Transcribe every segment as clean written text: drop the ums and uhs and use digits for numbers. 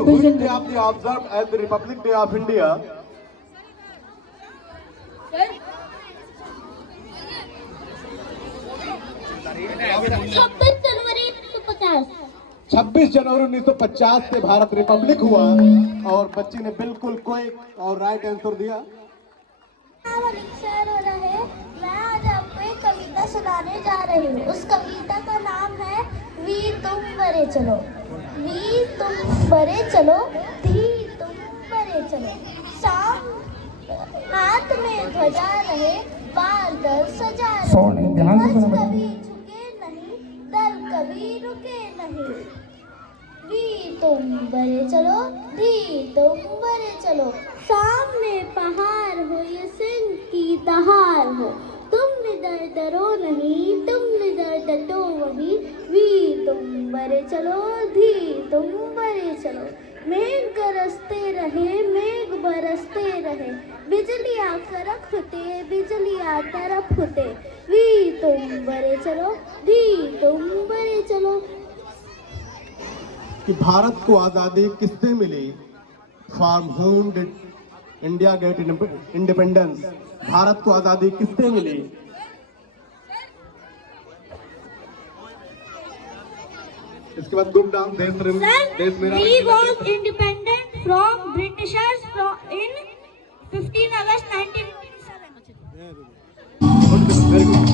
Which day of the observed as the Republic Day of India? 26 जनवरी 1950 से Bharat Republic हुआ और बच्ची ने बिल्कुल कोई और राइट आंसर दिया। मैं आज आपको एक कविता सुनाने जा रही हूँ। उस कविता का नाम है वी तुम बरे चलो। वी तुम बरे चलो, धी तुम बरे चलो। शाम हाथ में ध्वजा रहे, बादल सजा रहे। बस कभी झुके नहीं, दल कभी रुके नहीं। वी तुम बरे चलो, धी तुम बरे चलो। सामने पहाड़ हो, ये सिंह की दहाड़ हो। तुम निडर डरो नहीं, तुम निडर डटो वही। वी तुम बरे चलो, धी तुम बरे चलो। मेघ गरजते रहे, मेघ बरसते रहे। बिजलियाँ कड़क होते, बिजलियाँ तरफ होते। वी तुम बरे चलो, धी तुम बरे चलो। कि भारत को आजादी किससे मिली? From whom did India get independence? Bharat को आजादी किससे मिली? इसके बाद ग्रुप डांस देश मेरा। We was independent from Britishers in 15 August 1957. Very good.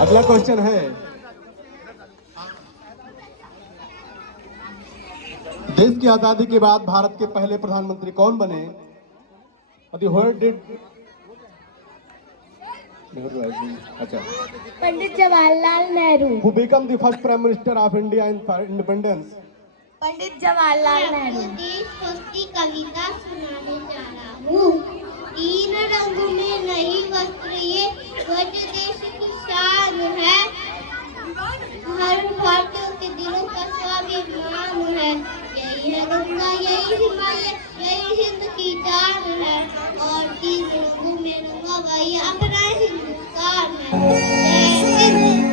अगला क्वेश्चन है, देश की आजादी के बाद भारत के पहले प्रधानमंत्री कौन बने? अच्छा, Pandit Jawaharlal Nehru. Who became the first prime minister of India in independence? Pandit Jawaharlal Nehru. देशभक्ति कविता सुनाने जा रहा हूँ। तीन रंगों में नहीं वस्त्र ये स्वच्छ देश की शान है, हर भारतीयों के दिलों का स्वाभिमान है। यही है गंगा, यही हिमालय, यही हिंद की जान है, और तीन रंगों में रंगा वही अपना हिंदुस्तान है। जय हिंद।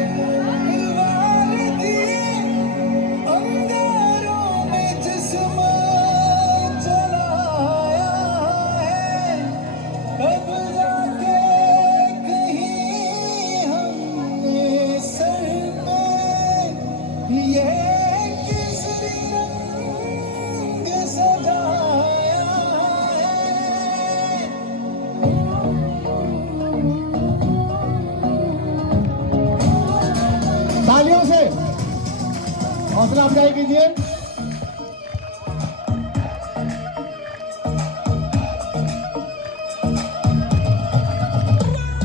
तालियों से हौसला अफजाई कीजिए।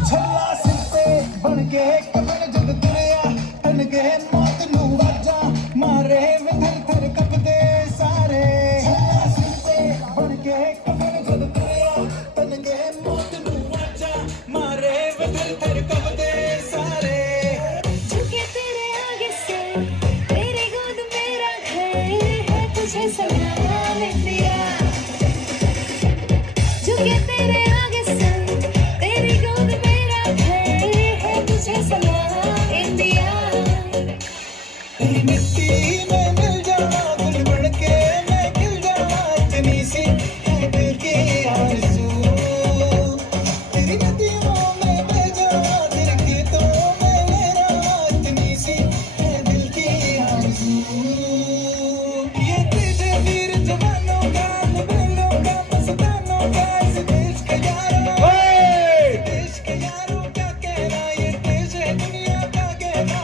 छल्ला सिर ते बन के कमर जग तुरिया, तन के मौत नू वाजा मारे वे थर थर कपदे सारे। छल्ला सिर ते बन के कमर जग तुरिया, तन के मौत नू वाजा मारे वे थर थर कपदे सारे। झुके तेरे आगे से तेरी गोद मेरा घर है, तुझे सलाम इंडिया। झुके तेरे आगे से तेरी गोद मेरा घर है, तुझे सलाम इंडिया। तेरी मिट्टी में मिल जाना, गुल बन के मैं खिल जाना, इतनी सी है दिल की आरज़ू। तेरी नदियों में बह जाना, तेरे खेतों में लहरा, इतनी सी है दिल की आरज़ू। ये तुझे वीर जवानों का, लबेलों का, मस्तानों का, इस देश के यारों, इस देश के यारों क्या कहना, ये देश है दुनिया का कहना।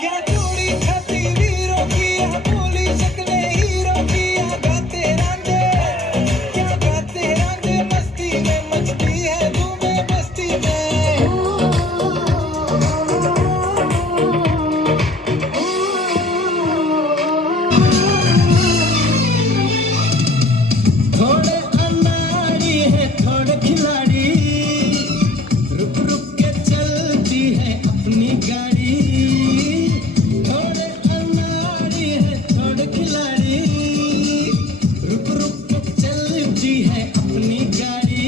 क्या जोड़ी छाती वीरों की, यहाँ बोली शक्लें हीरों की, यहाँ गाते रांझे, क्या गाते रांझे मस्ती में, मचती है धूमें बस्ती में। थोड़े अनाड़ी है थोड़े खिलाड़ी, रुक रुक के चलती है अपनी गाड़ी। थोड़े अनाड़ी है थोड़े खिलाड़ी, रुक रुक के चलती है अपनी गाड़ी।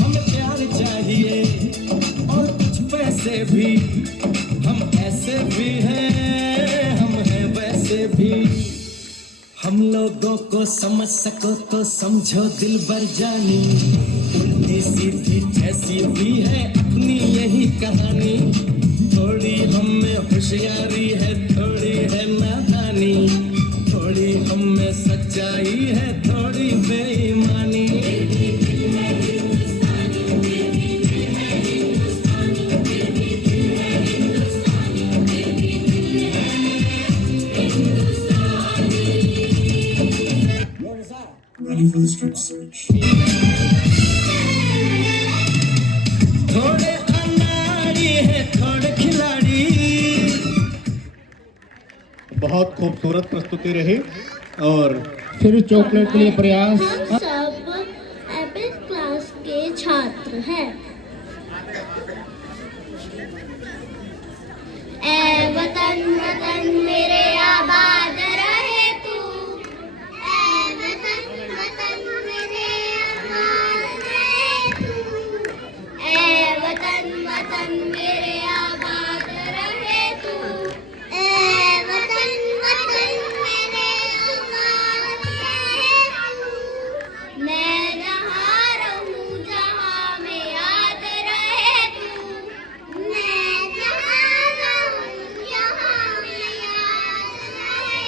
हमें प्यार चाहिए और कुछ पैसे भी, हम ऐसे भी हैं, हम हैं वैसे भी। हम लोगों को समझ सको तो समझो दिल भर जानी, उल्टी सीधी जैसी भी है अपनी यही कहानी। थोड़ी हम में होशियारी है, थोड़ी है नादानी, थोड़ी हम में सच्चाई है, थोड़ी बेईमानी। थोड़े अनाड़ी है थोड़े खिलाड़ी। बहुत खूबसूरत प्रस्तुति रही। और फिर चॉकलेट के लिए प्रयास। हम सब एपल क्लास के छात्र हैं। ए वतन वतन मेरे आबाद रहे तू, ए वतन वतन मेरे आबाद रहे तू, ए वतन वतन मेरे आबाद रहे तू, ए वतन वतन मेरे आबाद रहे तू। मैं जहाँ रहूँ जहाँ में याद रहे तू, मैं जहाँ रहूँ जहाँ में याद रहे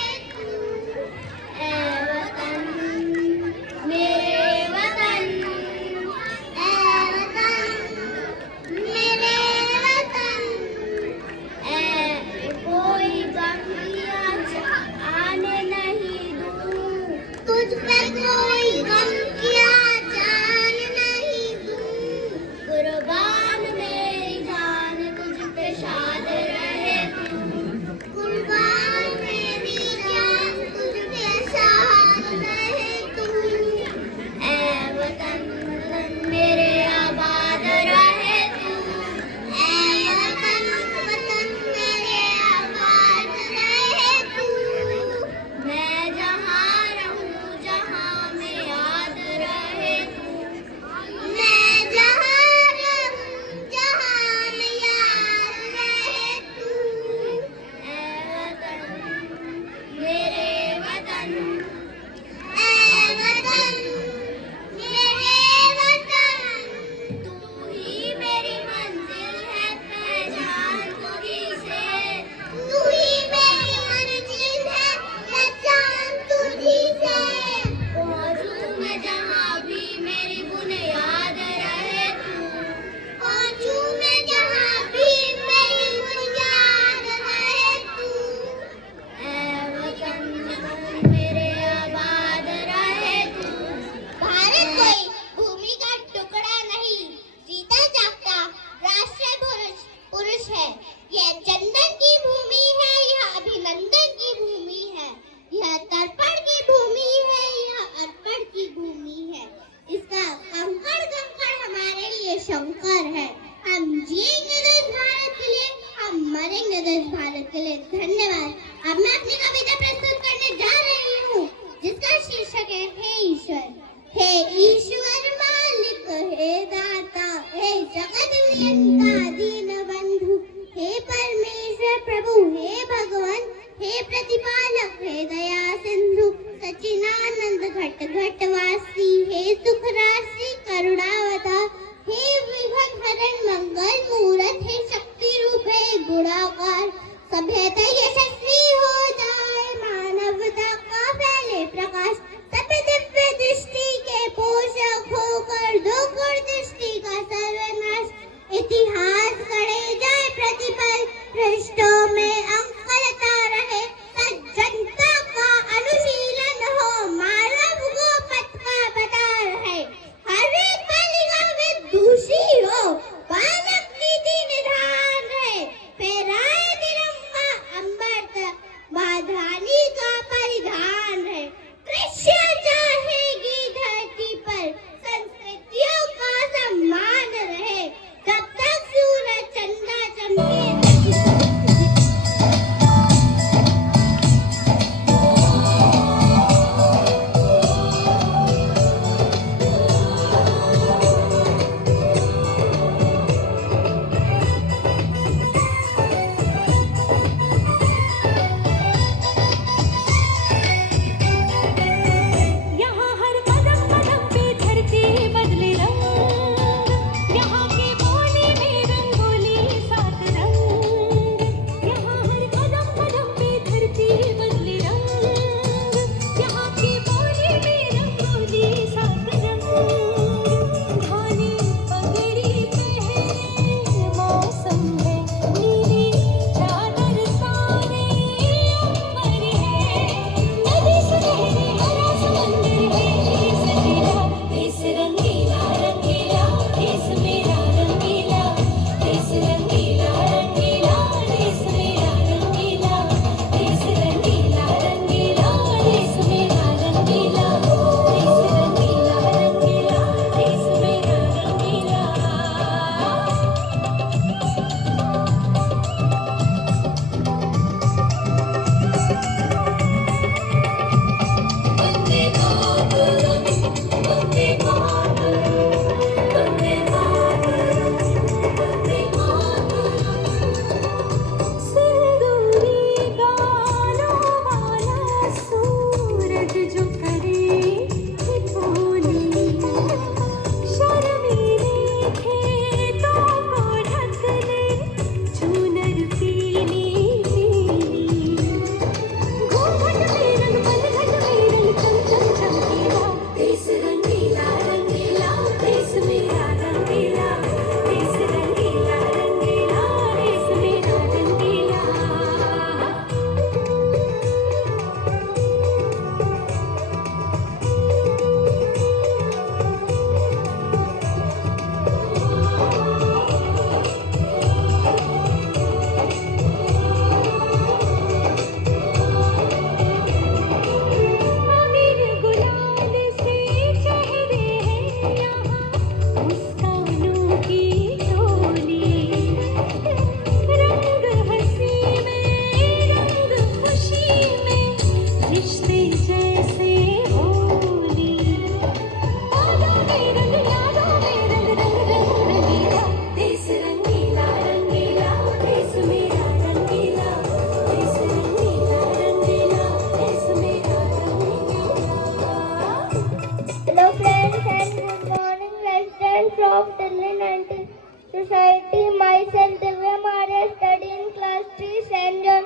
students of Delhi 19 Society. Myself Divya Mare, study in class 3 St. John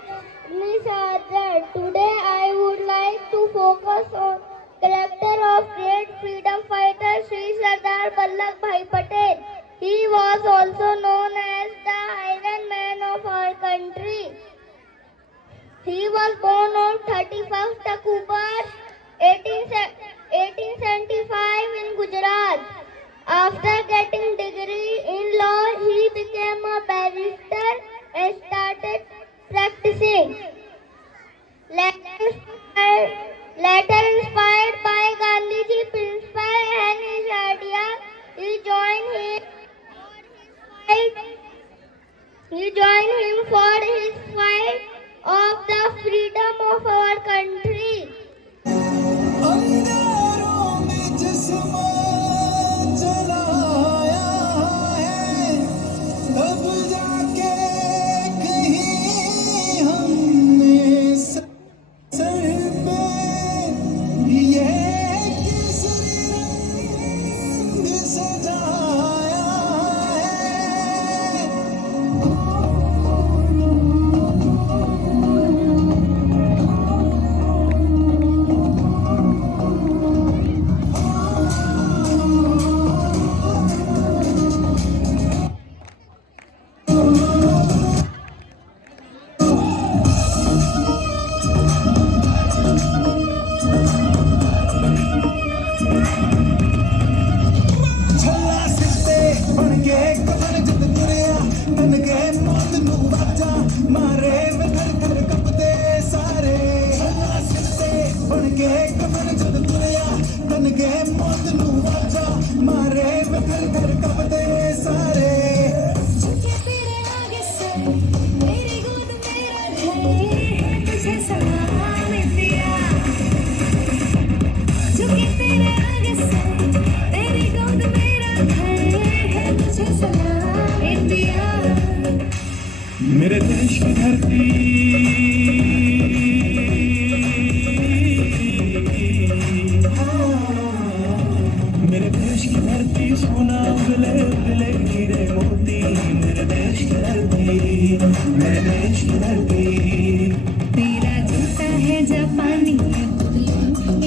Miss Hadra. Today I would like to focus on character of great freedom fighter Sri Sardar Vallabhbhai Patel. He was also known as the Iron Man of our country. He was born on 31st October 1875 in Gujarat. After getting degree in law, he became a barrister and started practicing. Later inspired by Gandhiji principle and his ideas, he joined him for his fight of the freedom of our country. अंगारों में चश्मा जलाया है, तब जाके कहीं हमने sir पे ये केसरी रंग सजाया है। छल्ला सिक्ते बन के कफन जद तुरिया, तन के मौत नू वाजा मारे वे घर घर कपदे सारे। छल्ला सिक्ते बन के कफन जद तुरिया, तन के मौत नू वाजा मारे वे घर घर कपदे सारे। झुके तेरे आगे से मेरी गोद मेरा घर है, तुझे सलाम इंडिया। झुके तेरे आगे से तेरी गोद मेरा घर है, तुझे सलाम इंडिया। मेरे देश की धरती मेरे देश की धरती सोना उगले उगले हीरे मोती। मेरे देश की धरती, मेरे देश की धरती। तेरा जूता है जापानी,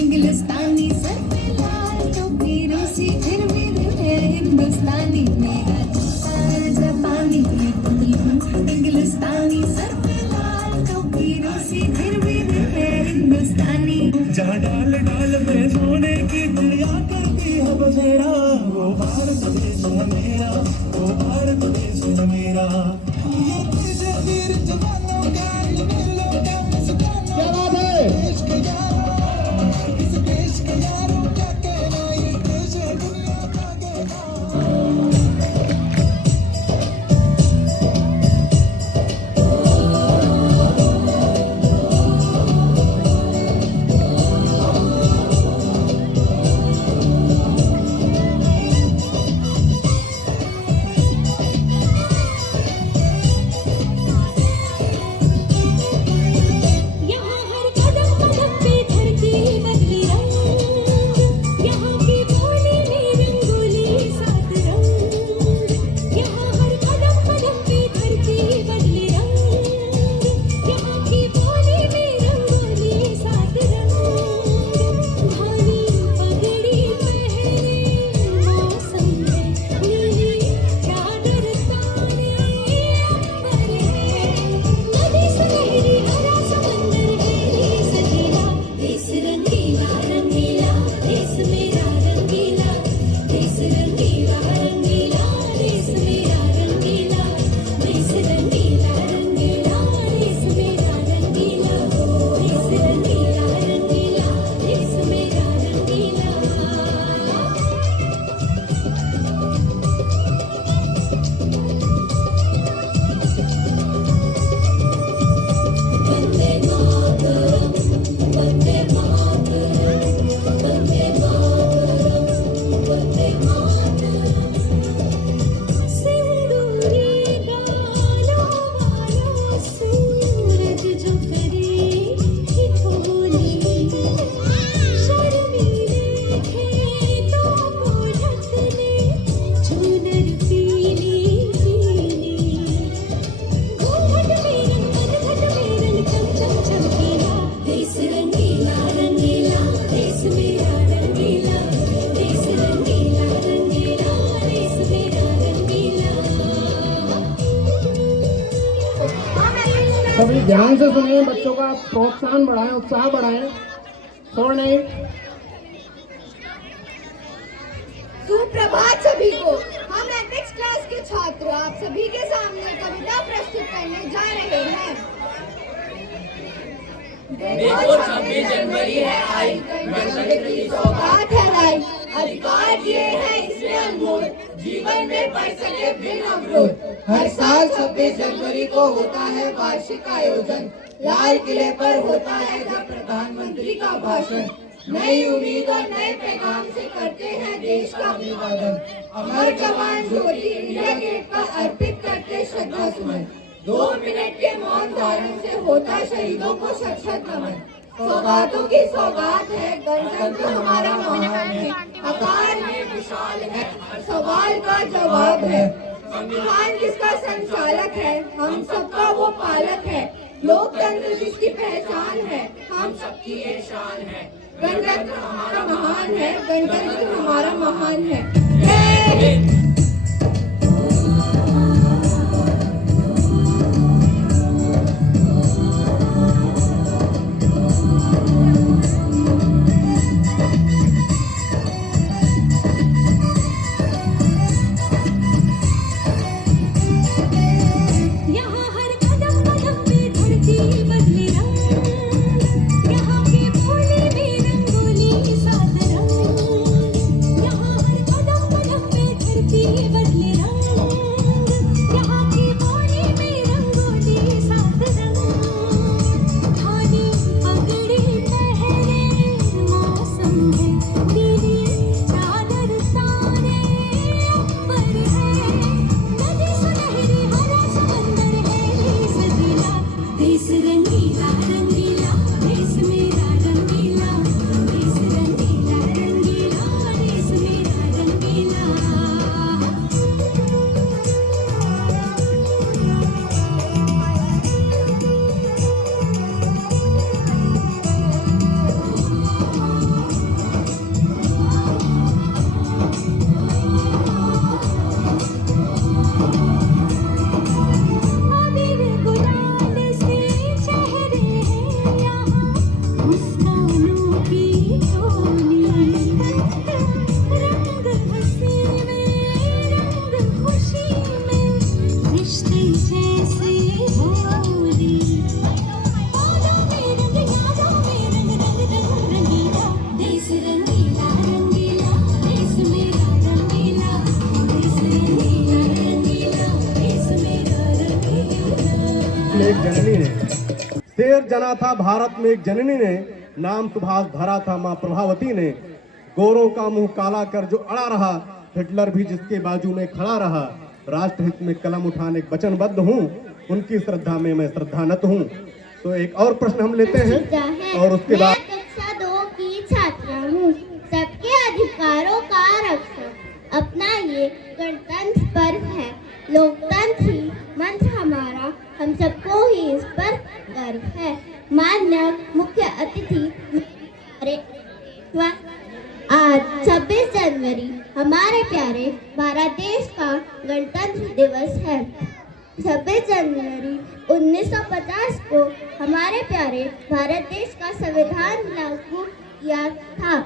इंग्लिस्तानी, सर पे लाल टोपी, रूसी फिर भी दिल है हिंदुस्तानी। मेरा जूता है जापानी, इंग्लिस्तानी, सर पे लाल टोपी, रूसी फिर भी दिल है हिंदुस्तानी। जहाँ डाल डाल पे सोने की चिड़िया करती है बसेरा, वो भारत देश है मेरा, वो भारत देश है मेरा। ये देश वीर जवानों का, ये वीरों का मुस्कान। देश के यारों, इस देश के यारों क्या कहना, ये देश है दुनिया का कहना। अभी ध्यान से सुनिए, बच्चों का प्रोत्साहन बढ़ाएं, उत्साह बढ़ाएं, छोड़ नहीं। सुप्रभात सभी को। हम एथिक्स क्लास के छात्र आप सभी के सामने कविता प्रस्तुत करने जा रहे हैं। देखो 26 जनवरी है आई, गणतंत्र की सौगात है लाई, अधिकार दिए हैं इसने अनमोल, जीवन में बढ़ सके बिन अवरोध। हर साल 26 जनवरी को होता है वार्षिक आयोजन, लाल किले पर होता है जब प्रधानमंत्री का भाषण, नई उम्मीद और नए पैगाम से करते हैं देश का अभिवादन। अमर जवान ज्योति इंडिया गेट पर अर्पित करते श्रद्धा सुमन, 2 मिनट के मौन धारण से होता शहीदों को शत शत नमन। सौगातों की सौगात है, गणतंत्र हमारा महान है, आकार में विशाल है, सवाल का जवाब है। संविधान जिसका संचालक है, हम सबका वो पालक है, लोकतंत्र जिसकी पहचान है, हम सबकी ये शान है। गणतंत्र हमारा महान है, गणतंत्र हमारा महान है। जय हिंद। एक जननी ने शेर जना था भारत में एक जननी ने, नाम सुभाष धरा था माँ प्रभावती ने। गोरों का मुंह काला कर जो अड़ा रहा, हिटलर भी जिसके बाजू में खड़ा रहा। राष्ट्रहित में कलम उठाने वचनबद्ध हूँ, उनकी श्रद्धा में मैं श्रद्धानत हूँ। तो एक और प्रश्न हम लेते हैं और उसके बाद मैं कक्षा 2 की छात्रा हूँ। सबके अधिकारों का रक्षक अपना ये गणतंत्र पर्व है। लोकतंत्र ही मंत्र हमारा, हम सबको ही इस पर गर्व है। माननीय मुख्य अतिथि, आज 26 जनवरी हमारे प्यारे भारत देश का गणतंत्र दिवस है। 26 जनवरी 1950 को हमारे प्यारे भारत देश का संविधान लागू किया था।